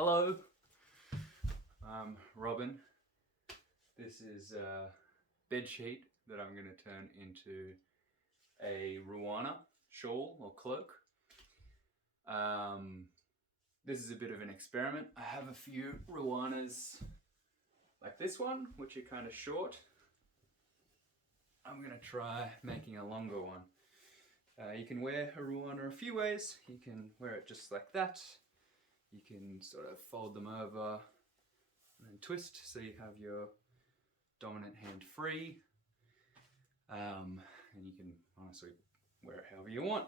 Hello, I'm Robin. This is a bed sheet that I'm going to turn into a Ruana shawl or cloak. This is a bit of an experiment. I have a few Ruanas like this one, which are kind of short. I'm going to try making a longer one. You can wear a Ruana a few ways. You can wear it just like that. You can sort of fold them over and then twist so you have your dominant hand free. And you can honestly wear it however you want.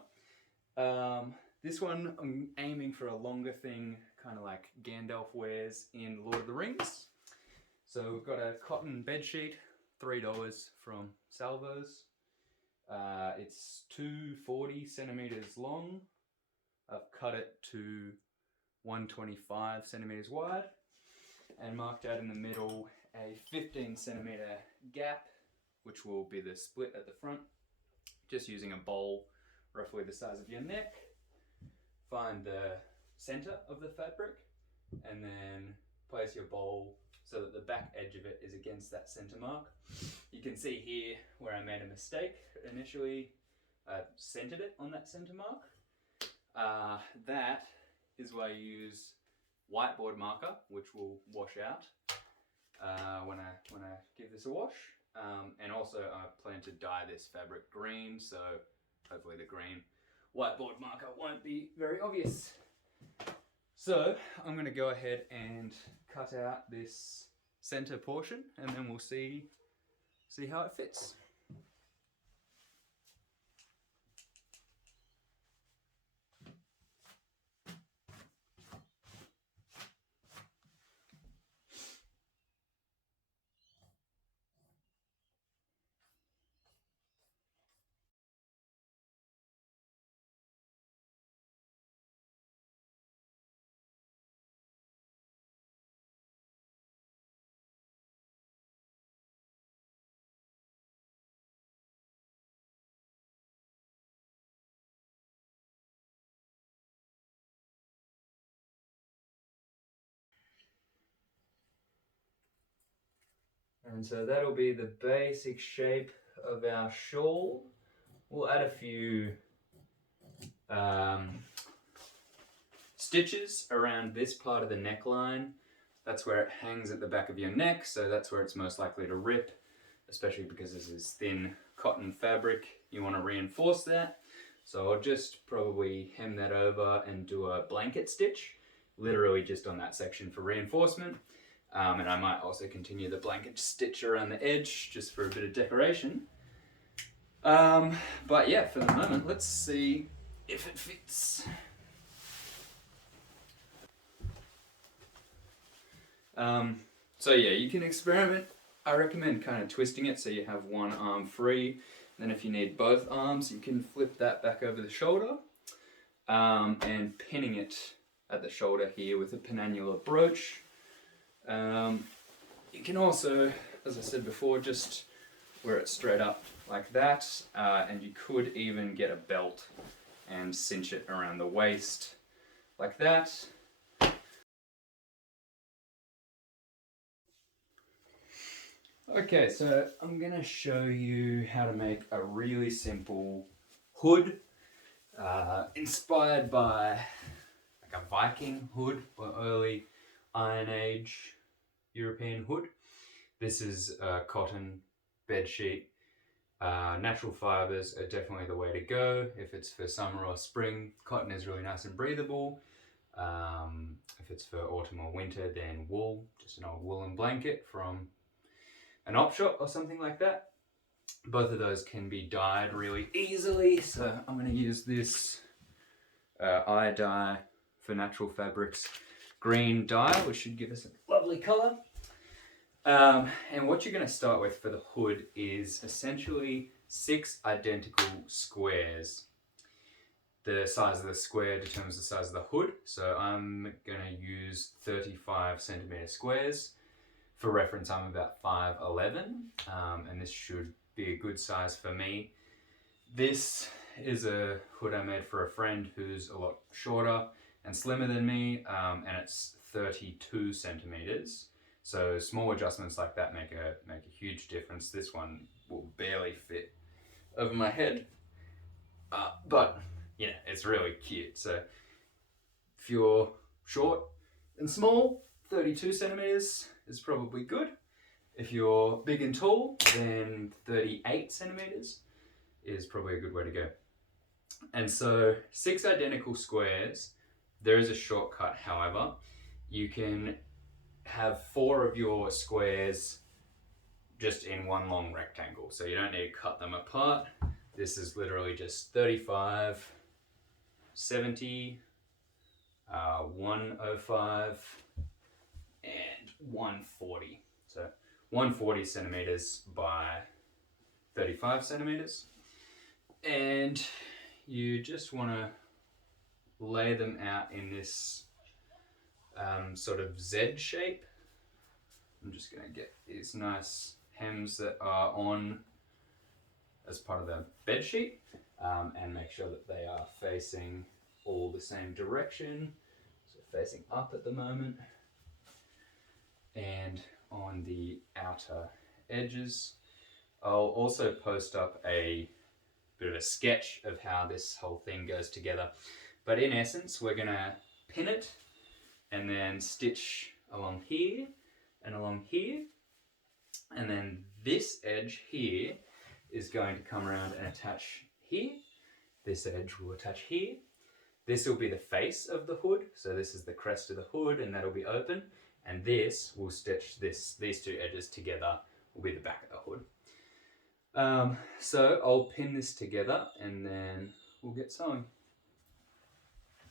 This one I'm aiming for a longer thing, kind of like Gandalf wears in Lord of the Rings. So we've got a cotton bed sheet, $3 from Salvo's. It's 240 centimeters long. I've cut it to 125 centimeters wide and marked out in the middle a 15 centimeter gap, which will be the split at the front. Just using a bowl roughly the size of your neck. Find the center of the fabric and then place your bowl so that the back edge of it is against that center mark. You can see here where I made a mistake. Initially centered it on that center mark. That is why I use whiteboard marker, which will wash out when I give this a wash. And also I plan to dye this fabric green, so hopefully the green whiteboard marker won't be very obvious. So I'm going to go ahead and cut out this center portion and then we'll see how it fits. And so that'll be the basic shape of our shawl. We'll add a few stitches around this part of the neckline. That's where it hangs at the back of your neck, so that's where it's most likely to rip, especially because this is thin cotton fabric. You want to reinforce that. So I'll just probably hem that over and do a blanket stitch, literally just on that section for reinforcement. And I might also continue the blanket stitch around the edge just for a bit of decoration. But yeah, for the moment, let's see if it fits. So yeah, you can experiment. I recommend kind of twisting it so you have one arm free. Then if you need both arms, you can flip that back over the shoulder and pinning it at the shoulder here with a penannular brooch. You can also, as I said before, just wear it straight up like that, and you could even get a belt and cinch it around the waist like that. Okay, so I'm going to show you how to make a really simple hood, inspired by like a Viking hood or early Iron Age European hood. This is a cotton bed sheet. Natural fibers are definitely the way to go. If it's for summer or spring, cotton is really nice and breathable. If it's for autumn or winter, then wool, just an old woolen blanket from an op shop or something like that. Both of those can be dyed really easily, so I'm going to use this eye dye for natural fabrics green dye, which should give us a lovely colour. And what you're going to start with for the hood is essentially 6 identical squares. The size of the square determines the size of the hood, so I'm going to use 35 centimeter squares. For reference, I'm about 5'11", and this should be a good size for me. This is a hood I made for a friend who's a lot shorter and slimmer than me, and it's 32 centimeters. So small adjustments like that make a huge difference. This one will barely fit over my head, but you know, it's really cute. So if you're short and small, 32 centimeters is probably good. If you're big and tall, then 38 centimeters is probably a good way to go. And so 6 identical squares, there is a shortcut, however. You can have 4 of your squares just in one long rectangle, so you don't need to cut them apart. This is literally just 35, 70, 105, and 140. So 140 centimeters by 35 centimeters. And you just want to lay them out in this sort of Z shape. I'm just going to get these nice hems that are on as part of the bed sheet, and make sure that they are facing all the same direction. So facing up at the moment, and on the outer edges. I'll also post up a bit of a sketch of how this whole thing goes together. But in essence, we're gonna pin it and then stitch along here and along here. And then this edge here is going to come around and attach here. This edge will attach here. This will be the face of the hood. So this is the crest of the hood, and that'll be open. And this will stitch these two edges together, will be the back of the hood. So I'll pin this together and then we'll get sewing.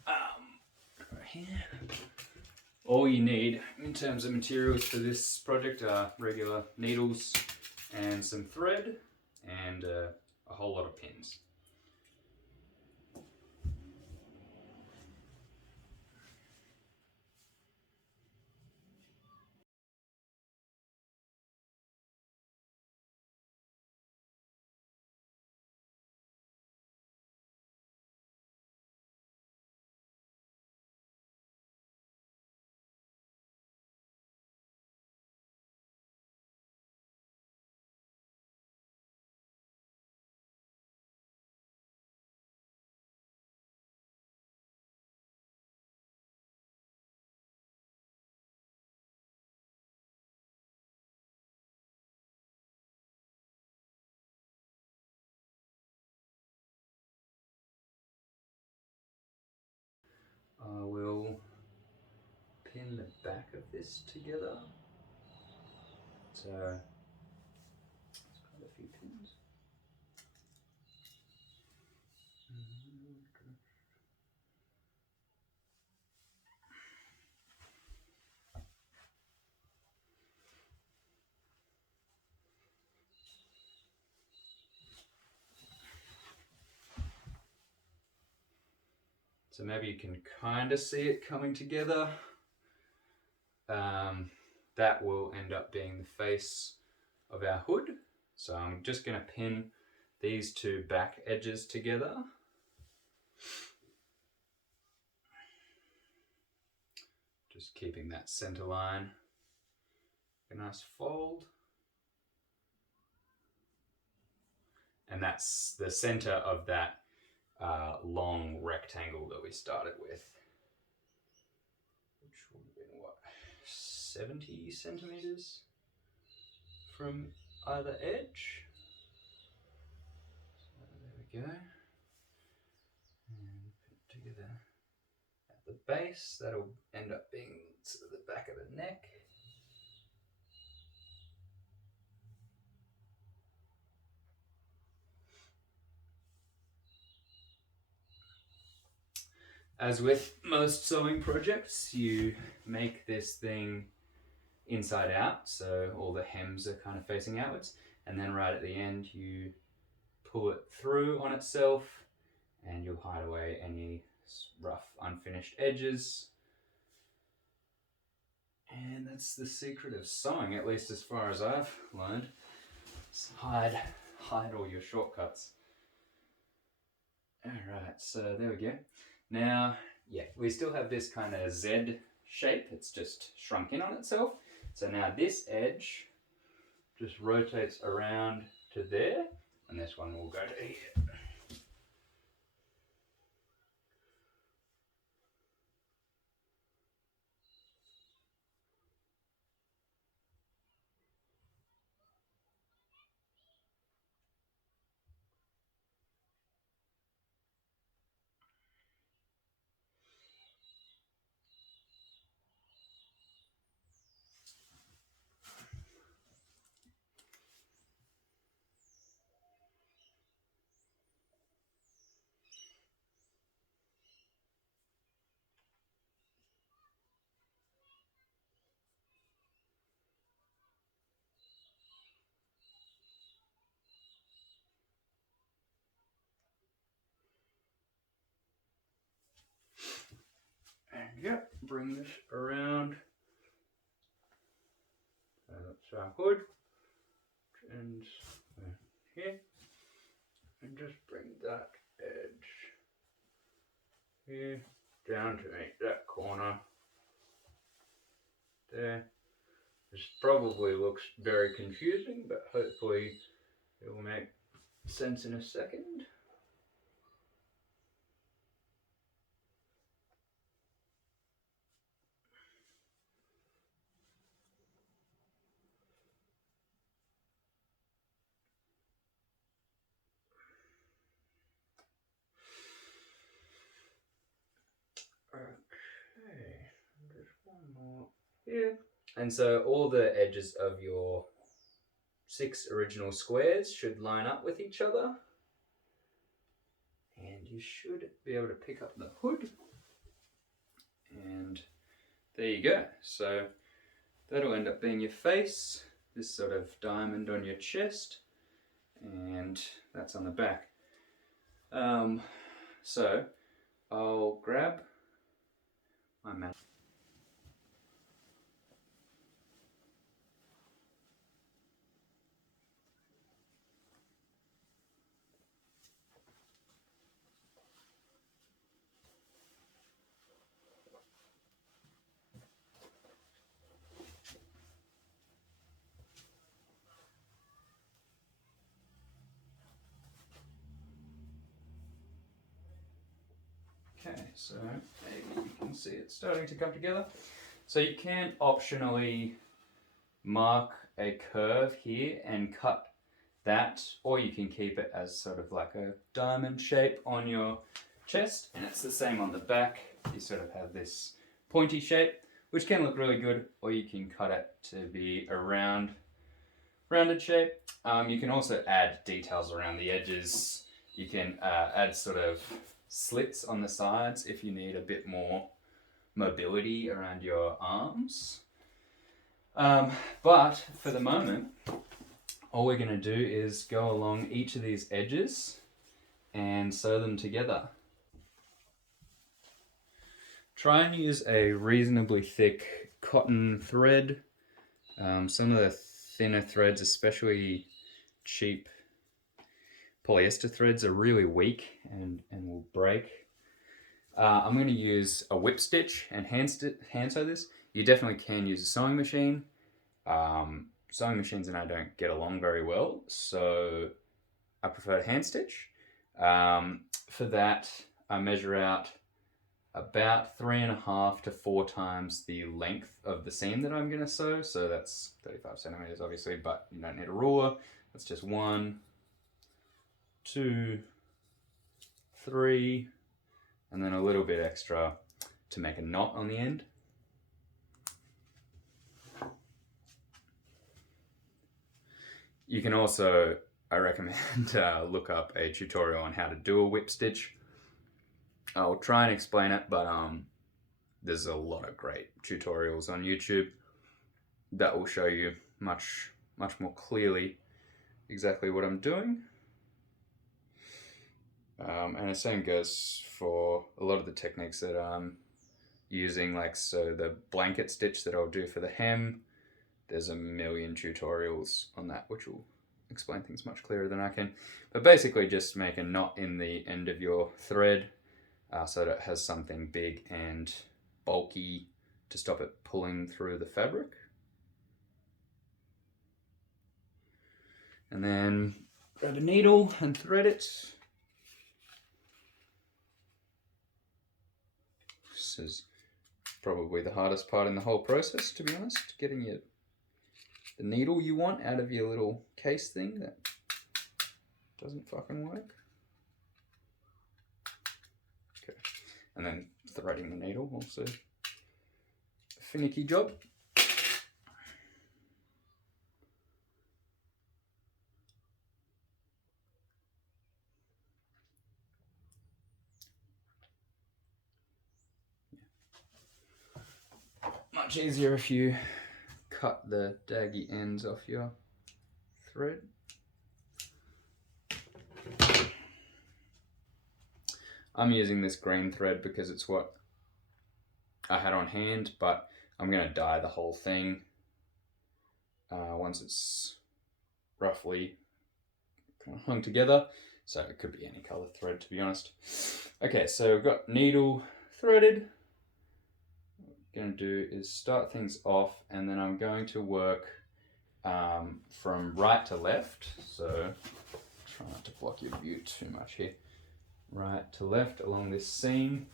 Right here. All you need in terms of materials for this project are regular needles and some thread and a whole lot of pins. I will pin the back of this together. So let's grab a few pins. So maybe you can kind of see it coming together. That will end up being the face of our hood. So I'm just going to pin these two back edges together. Just keeping that center line a nice fold. And that's the center of that long rectangle that we started with, which would have been what, 70 centimeters from either edge. So there we go. And put it together at the base. That'll end up being sort of the back of the neck. As with most sewing projects, you make this thing inside out, so all the hems are kind of facing outwards, and then right at the end you pull it through on itself and you'll hide away any rough unfinished edges. And that's the secret of sewing, at least as far as I've learned. Just hide all your shortcuts. Alright, so there we go. Now yeah, we still have this kind of Z shape. It's just shrunk in on itself. So now this edge just rotates around to there, and this one will go to here. And yep, bring this around. That's our hood. And here. And just bring that edge here down to meet that corner there. This probably looks very confusing, but hopefully it will make sense in a second. Okay, just one more here. And so all the edges of your 6 original squares should line up with each other. And you should be able to pick up the hood. And there you go. So that'll end up being your face, this sort of diamond on your chest, and that's on the back. So I'll grab my mat. Okay, so maybe you can see it starting to come together. So you can optionally mark a curve here and cut that, or you can keep it as sort of like a diamond shape on your chest, and it's the same on the back. You sort of have this pointy shape, which can look really good, or you can cut it to be a rounded shape. You can also add details around the edges. You can add sort of slits on the sides if you need a bit more mobility around your arms. But for the moment, all we're going to do is go along each of these edges and sew them together. Try and use a reasonably thick cotton thread. Some of the thinner threads, especially cheap polyester threads, are really weak and will break. I'm going to use a whip stitch and hand sew this. You definitely can use a sewing machine. Sewing machines and I don't get along very well, so I prefer to hand stitch. For that, I measure out about 3.5 to 4 times the length of the seam that I'm going to sew. So that's 35 centimeters, obviously, but you don't need a ruler. That's just 1, 2, 3, and then a little bit extra to make a knot on the end. You can also, I recommend, look up a tutorial on how to do a whip stitch. I'll try and explain it, but there's a lot of great tutorials on YouTube that will show you much more clearly exactly what I'm doing. And the same goes for a lot of the techniques that I'm using, like so the blanket stitch that I'll do for the hem. There's a million tutorials on that which will explain things much clearer than I can. But basically just make a knot in the end of your thread, so that it has something big and bulky to stop it pulling through the fabric. And then grab a needle and thread it. This is probably the hardest part in the whole process, to be honest, getting the needle you want out of your little case thing that doesn't fucking work. Okay, and then threading the needle, also a finicky job. Much easier if you cut the daggy ends off your thread. I'm using this green thread because it's what I had on hand, but I'm going to dye the whole thing once it's roughly kind of hung together. So it could be any color thread, to be honest. Okay, so I've got needle threaded. What I'm going to do is start things off, and then I'm going to work from right to left. So try not to block your view too much here. Right to left along this seam.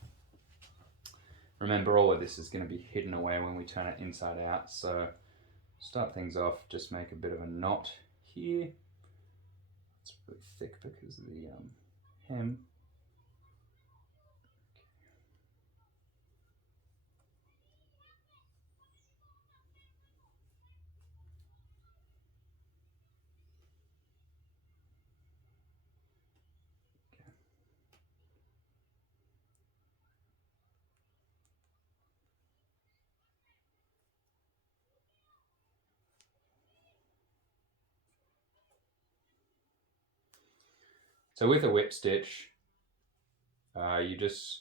Remember, all of this is going to be hidden away when we turn it inside out. So start things off, just make a bit of a knot here. It's really thick because of the hem. So with a whip stitch, you just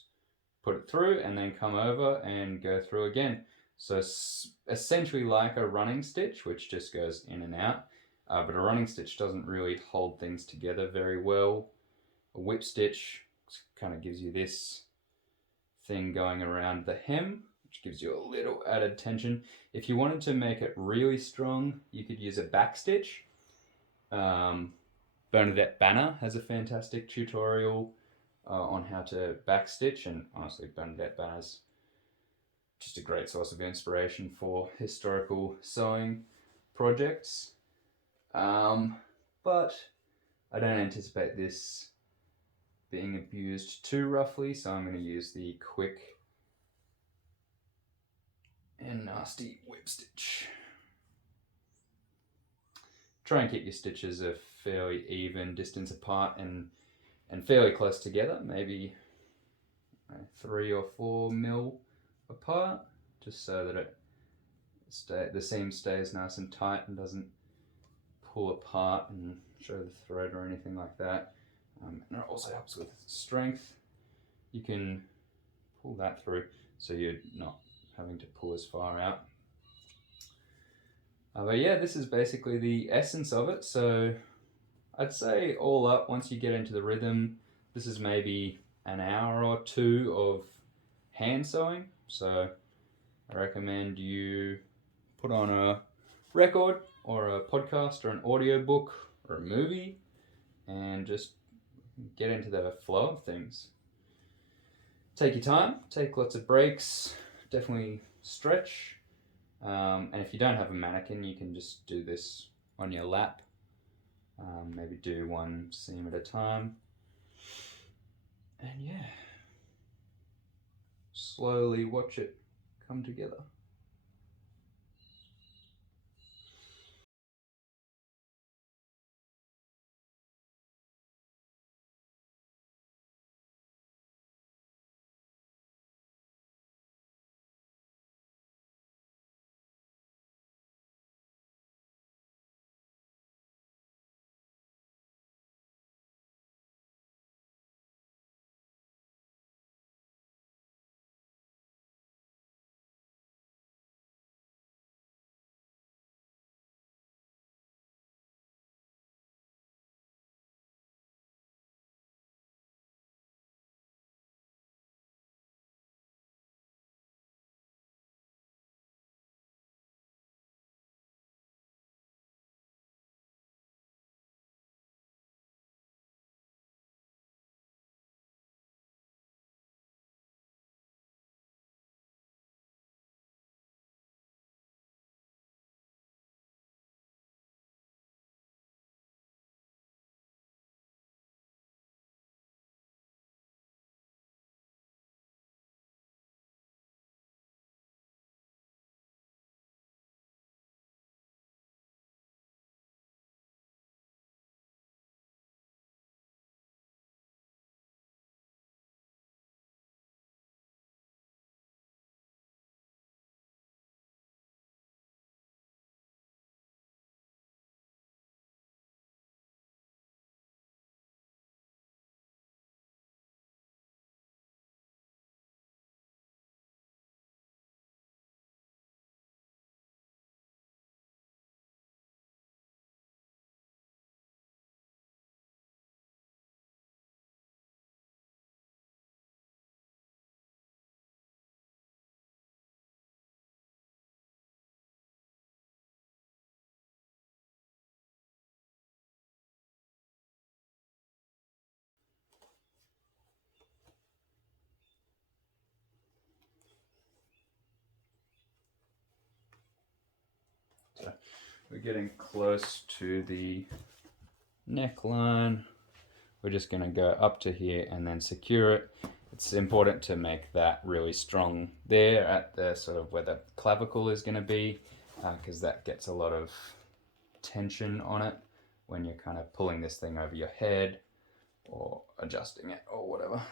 put it through and then come over and go through again. So it's essentially like a running stitch, which just goes in and out. But a running stitch doesn't really hold things together very well. A whip stitch kind of gives you this thing going around the hem, which gives you a little added tension. If you wanted to make it really strong, you could use a back stitch. Bernadette Banner has a fantastic tutorial on how to backstitch, and honestly, Bernadette Banner's just a great source of inspiration for historical sewing projects. But I don't anticipate this being abused too roughly, so I'm going to use the quick and nasty whip stitch. Try and keep your stitches a fairly even distance apart and fairly close together, maybe 3 or 4 mil apart, just so that the seam stays nice and tight and doesn't pull apart and show the thread or anything like that. And it also helps with strength. You can pull that through so you're not having to pull as far out. But yeah, this is basically the essence of it. So I'd say all up, once you get into the rhythm, this is maybe an hour or 2 of hand sewing. So I recommend you put on a record or a podcast or an audiobook or a movie and just get into the flow of things. Take your time, take lots of breaks, definitely stretch. And if you don't have a mannequin, you can just do this on your lap. Maybe do one seam at a time. And yeah, slowly watch it come together. we're getting close to the neckline. We're just going to go up to here and then secure it. It's important to make that really strong there at the sort of where the clavicle is going to be, because that gets a lot of tension on it when you're kind of pulling this thing over your head or adjusting it or whatever.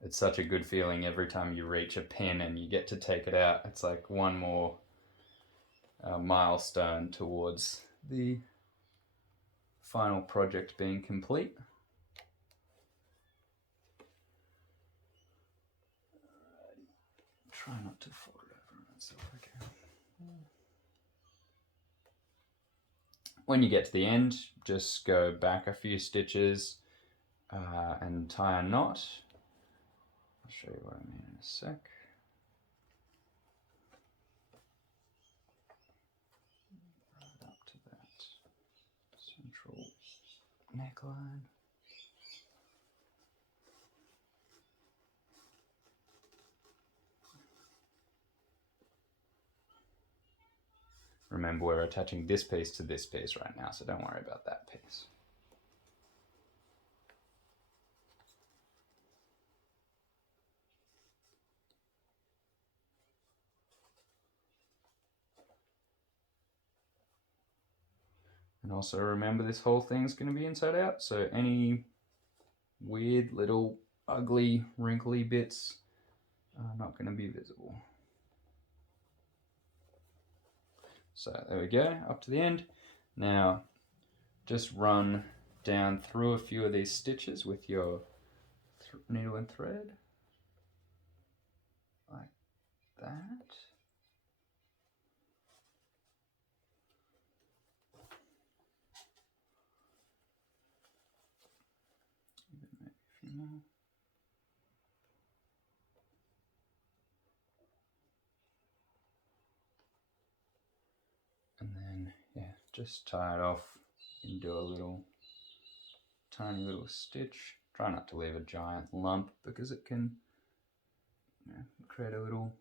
It's such a good feeling every time you reach a pin and you get to take it out. It's like one more milestone towards the final project being complete. Try not to fold it over on itself, okay. When you get to the end, just go back a few stitches and tie a knot. I'll show you what I mean in a sec. Right up to that central neckline. Remember, we're attaching this piece to this piece right now, so don't worry about that piece. And also remember, this whole thing's going to be inside out, so any weird little ugly wrinkly bits are not going to be visible. So there we go, up to the end. Now just run down through a few of these stitches with your needle and thread, like that. Maybe a few more. And then, yeah, just tie it off and do a little, tiny little stitch. Try not to leave a giant lump because it can, you know, create a little,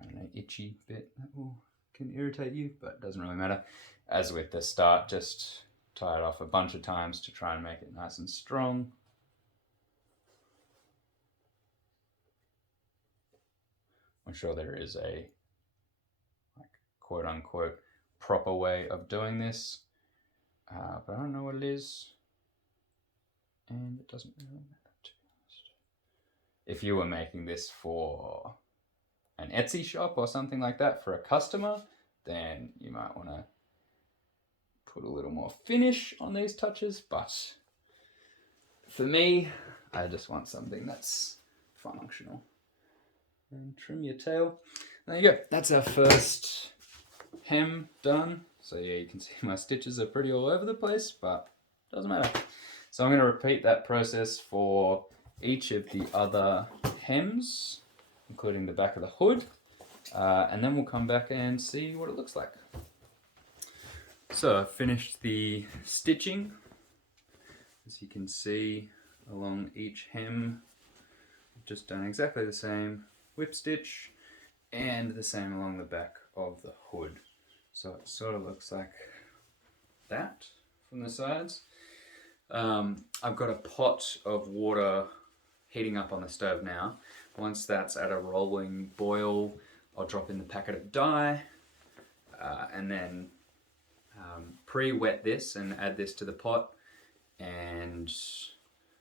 I don't know, itchy bit that can irritate you, but it doesn't really matter. As with the start, just tie it off a bunch of times to try and make it nice and strong. I'm sure there is a quote unquote proper way of doing this, but I don't know what it is, and it doesn't really matter, to be honest. If you were making this for an Etsy shop or something like that for a customer, then you might want to put a little more finish on these touches, but for me, I just want something that's functional. And trim your tail. There you go, that's our first hem done. So yeah, you can see my stitches are pretty all over the place, but doesn't matter. So I'm going to repeat that process for each of the other hems, including the back of the hood, and then we'll come back and see what it looks like. So I've finished the stitching. As you can see along each hem, I've just done exactly the same whip stitch and the same along the back of the hood. So it sort of looks like that from the sides. I've got a pot of water heating up on the stove now. Once that's at a rolling boil, I'll drop in the packet of dye and then pre-wet this and add this to the pot and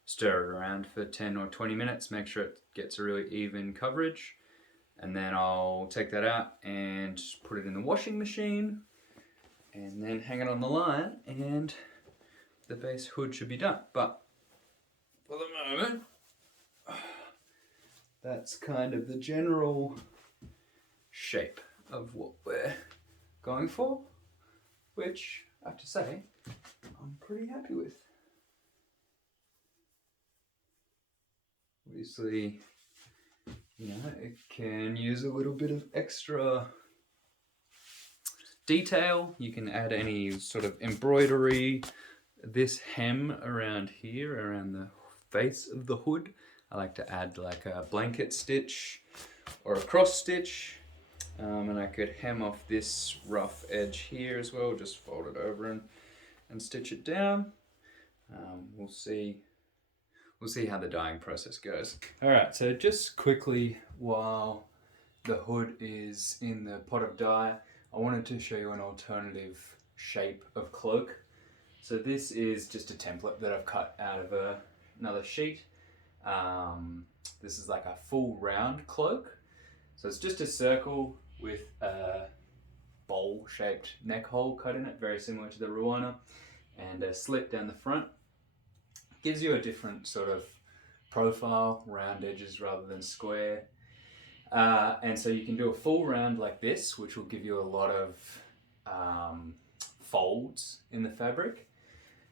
stir it around for 10 or 20 minutes. Make sure it gets a really even coverage. And then I'll take that out and put it in the washing machine and then hang it on the line, and the base hood should be done. But for the moment, that's kind of the general shape of what we're going for, which I have to say I'm pretty happy with. Obviously, you know, it can use a little bit of extra detail. You can add any sort of embroidery. This hem around here, around the face of the hood, I like to add like a blanket stitch or a cross stitch. And I could hem off this rough edge here as well, just fold it over and stitch it down. We'll see how the dyeing process goes. All right, so just quickly while the hood is in the pot of dye, I wanted to show you an alternative shape of cloak. So this is just a template that I've cut out of another sheet. This is like a full round cloak. So it's just a circle with a bowl-shaped neck hole cut in it, very similar to the Ruana, and a slit down the front. Gives you a different sort of profile, round edges rather than square. And so you can do a full round like this, which will give you a lot of folds in the fabric.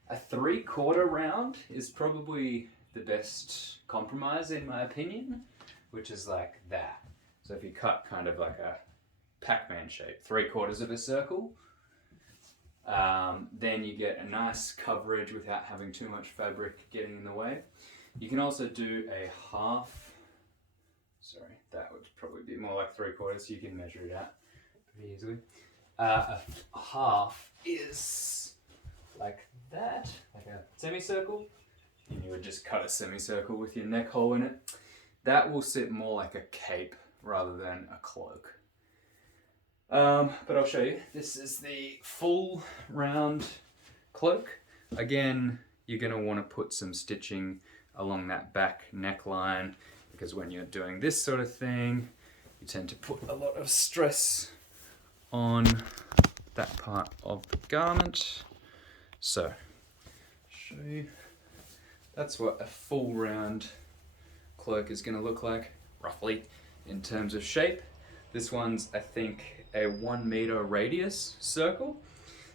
A 3/4 round is probably the best compromise in my opinion, which is like that. So if you cut kind of like a Pac-Man shape, 3/4 of a circle, then you get a nice coverage without having too much fabric getting in the way. You can also do a half, sorry, that would probably be more like 3/4, so you can measure it out pretty easily. A half is like that, like a semicircle, and you would just cut a semicircle with your neck hole in it. That will sit more like a cape rather than a cloak. But I'll show you. This is the full round cloak. Again, you're going to want to put some stitching along that back neckline, because when you're doing this sort of thing, you tend to put a lot of stress on that part of the garment. So, show you. That's what a full round cloak is going to look like, roughly, in terms of shape. This one's, I think, a 1 meter radius circle.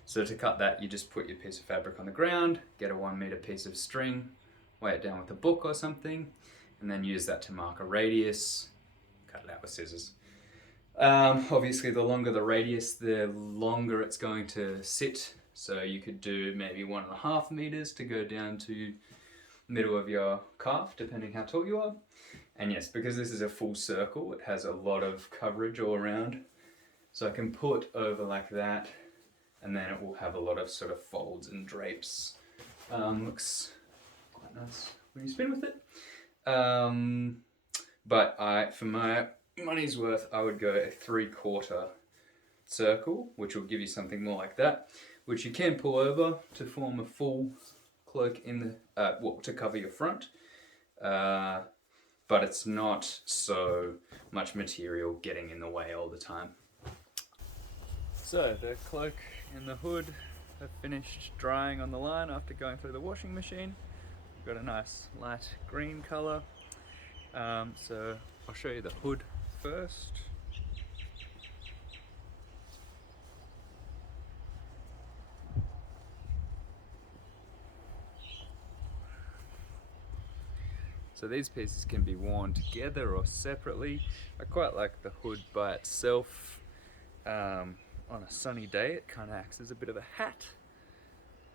So to cut that, you just put your piece of fabric on the ground, get a 1 meter piece of string, weigh it down with a book or something, and then use that to mark a radius, cut it out with scissors. Obviously, the longer the radius, the longer it's going to sit. So you could do maybe 1.5 meters to go down to middle of your calf, depending how tall you are. And yes, because this is a full circle, it has a lot of coverage all around. So I can put over like that, and then it will have a lot of sort of folds and drapes. Looks quite nice when you spin with it. But for my money's worth, I would go a 3/4 circle, which will give you something more like that, which you can pull over to form a full cloak in the, to cover your front. But it's not so much material getting in the way all the time. So the cloak and the hood have finished drying on the line after going through the washing machine. Got a nice light green colour. So I'll show you the hood first. So these pieces can be worn together or separately. I quite like the hood by itself. On a sunny day, it kind of acts as a bit of a hat.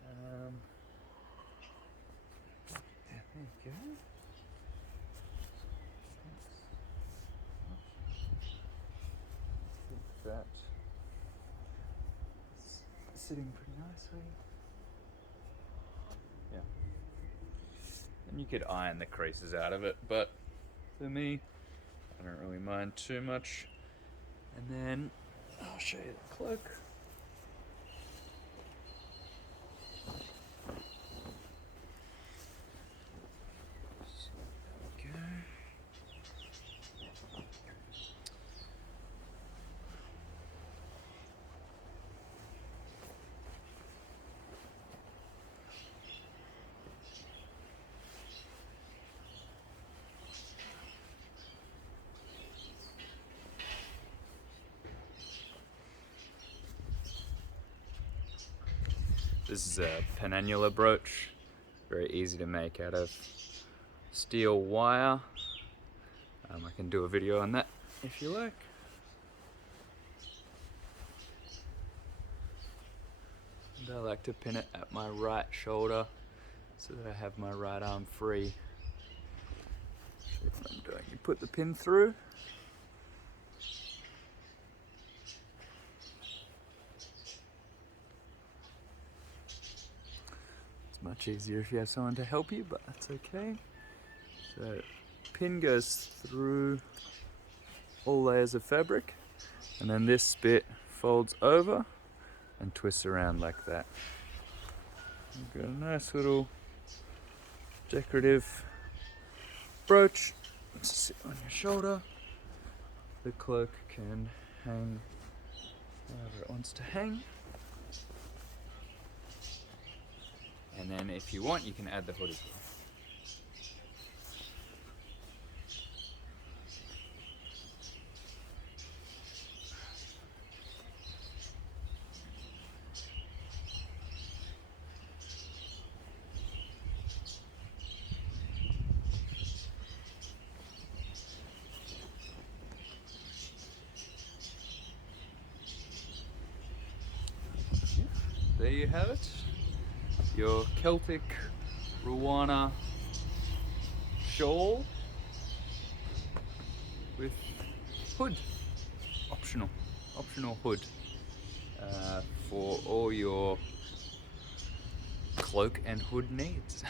Yeah, there you go. I think that's sitting pretty nicely. Yeah. And you could iron the creases out of it, but for me, I don't really mind too much. And then I'll show you the cloak. So there we go. This is a penannular brooch, very easy to make out of steel wire. I can do a video on that if you like. And I like to pin it at my right shoulder so that I have my right arm free. show you what I'm doing. You put the pin through. It's much easier if you have someone to help you, but that's okay. So pin goes through all layers of fabric, and then this bit folds over and twists around like that. You've got a nice little decorative brooch to sit on your shoulder. The cloak can hang wherever it wants to hang. And then if you want, you can add the hood as well. There you have it, your Celtic Ruana shawl with hood, optional hood for all your cloak and hood needs.